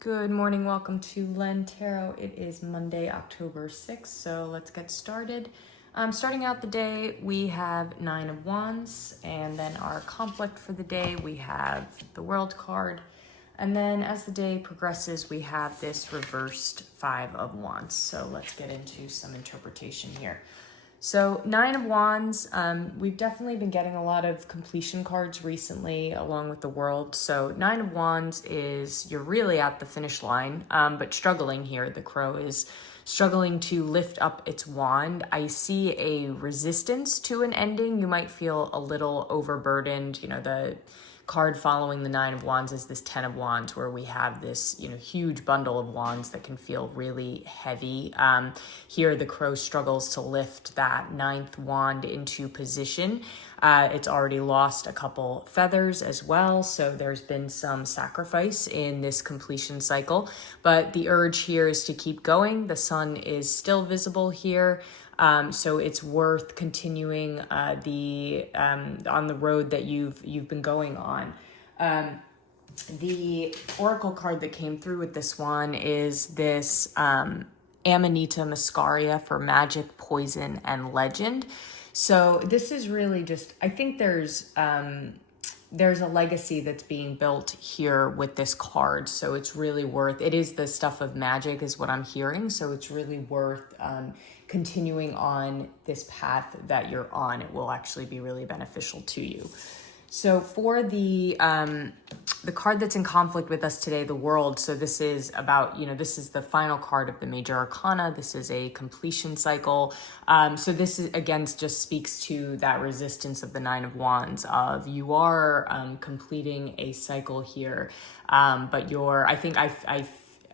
Good morning, welcome to Len Tarot. It is Monday, October 6th, so let's get started. Starting out the day, we have Nine of Wands, and then our conflict for the day, we have the World card. And then as the day progresses, we have this reversed Five of Wands. So let's get into some interpretation here. So Nine of Wands, we've definitely been getting a lot of completion cards recently along with the World. So Nine of Wands is you're really at the finish line, but struggling here. The crow is struggling to lift up its wand. I see a resistance to an ending. You might feel a little overburdened. You know, the card following the Nine of Wands is this Ten of Wands, where we have this, huge bundle of wands that can feel really heavy. Here, the crow struggles to lift that ninth wand into position. It's already lost a couple feathers as well, so there's been some sacrifice in this completion cycle. But the urge here is to keep going. The sun is still visible here. So it's worth continuing on the road that you've been going on. The oracle card that came through with this one is this Amanita Muscaria for magic, poison, and legend. So this is really just, I think there's a legacy that's being built here with this card. So it's really worth, it is the stuff of magic is what I'm hearing. So it's really worth continuing on this path that you're on. It will actually be really beneficial to you. So for the card that's in conflict with us today, the World. So this is about, this is the final card of the major arcana. This is a completion cycle. So this is, again, just speaks to that resistance of the Nine of Wands of you are completing a cycle here. But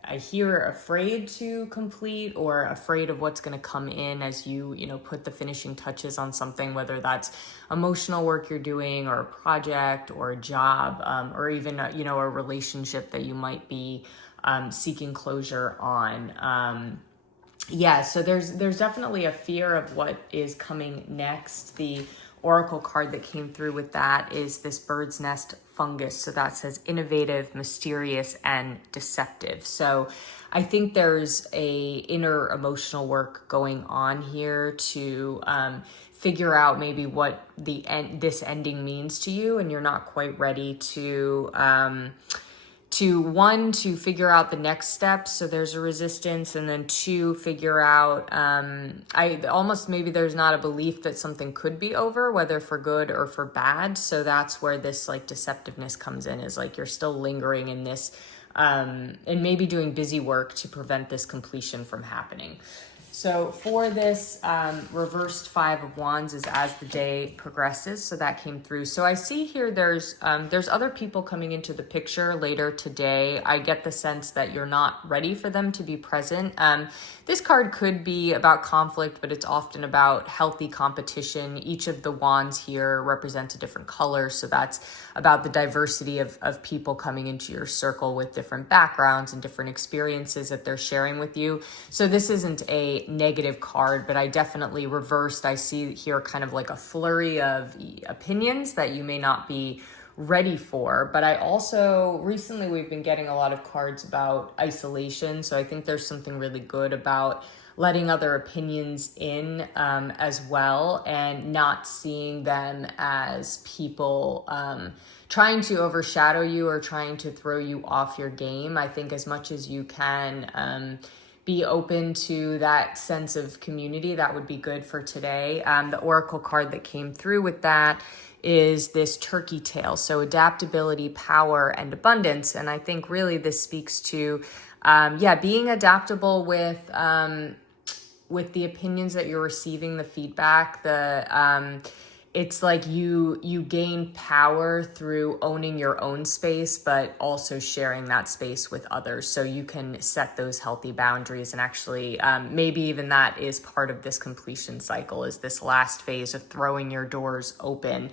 I hear afraid to complete or afraid of what's going to come in as you put the finishing touches on something, whether that's emotional work you're doing or a project or a job, or even, a relationship that you might be seeking closure on. So there's definitely a fear of what is coming next. The oracle card that came through with that is this bird's nest fungus. So that says innovative, mysterious, and deceptive. So I think there's a inner emotional work going on here to figure out maybe what this ending means to you, and you're not quite ready to figure out the next steps. So there's a resistance, and then two, figure out, maybe there's not a belief that something could be over, whether for good or for bad. So that's where this deceptiveness comes in, is you're still lingering in this, and maybe doing busy work to prevent this completion from happening. So for this reversed Five of Wands is as the day progresses. So that came through. So I see here there's other people coming into the picture later today. I get the sense that you're not ready for them to be present. This card could be about conflict, but it's often about healthy competition. Each of the wands here represents a different color. So that's about the diversity of people coming into your circle with different backgrounds and different experiences that they're sharing with you. So this isn't a negative card, but I definitely reversed. I see here kind of like a flurry of opinions that you may not be ready for. But I also, recently we've been getting a lot of cards about isolation. So I think there's something really good about letting other opinions in as well, and not seeing them as people trying to overshadow you or trying to throw you off your game. I think as much as you can be open to that sense of community, that would be good for today. The oracle card that came through with that is this turkey tail. So adaptability, power, and abundance. And I think really this speaks to, being adaptable with the opinions that you're receiving, the feedback, it's like you gain power through owning your own space, but also sharing that space with others. So you can set those healthy boundaries, and actually maybe even that is part of this completion cycle, is this last phase of throwing your doors open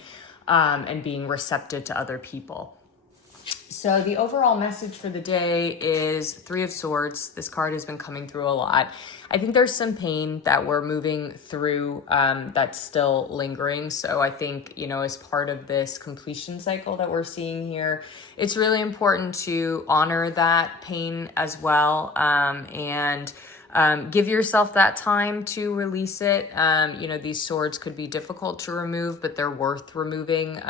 and being receptive to other people. So the overall message for the day is Three of Swords. This card has been coming through a lot. I think there's some pain that we're moving through that's still lingering. So I think, you know, as part of this completion cycle that we're seeing here, it's really important to honor that pain as well, and give yourself that time to release it. You know, these swords could be difficult to remove, but they're worth removing.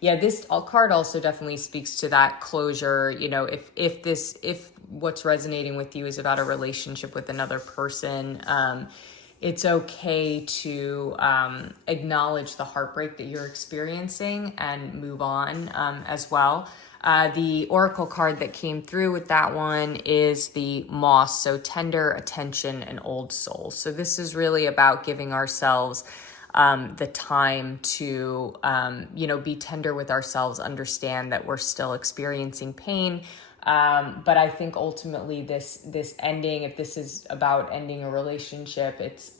Yeah, this card also definitely speaks to that closure. You know, if what's resonating with you is about a relationship with another person, it's okay to acknowledge the heartbreak that you're experiencing and move on as well. The oracle card that came through with that one is the Moss, so tender, attention, and old soul. So this is really about giving ourselves the time to, you know, be tender with ourselves, understand that we're still experiencing pain. But I think ultimately this ending, if this is about ending a relationship, it's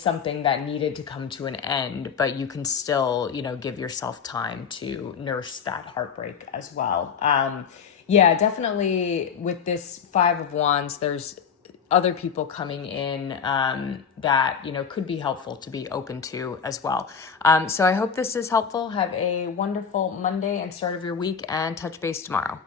something that needed to come to an end, but you can still, you know, give yourself time to nurse that heartbreak as well. Yeah, definitely with this Five of Wands, there's other people coming in that, you know, could be helpful to be open to as well. So I hope this is helpful. Have a wonderful Monday and start of your week, and touch base tomorrow.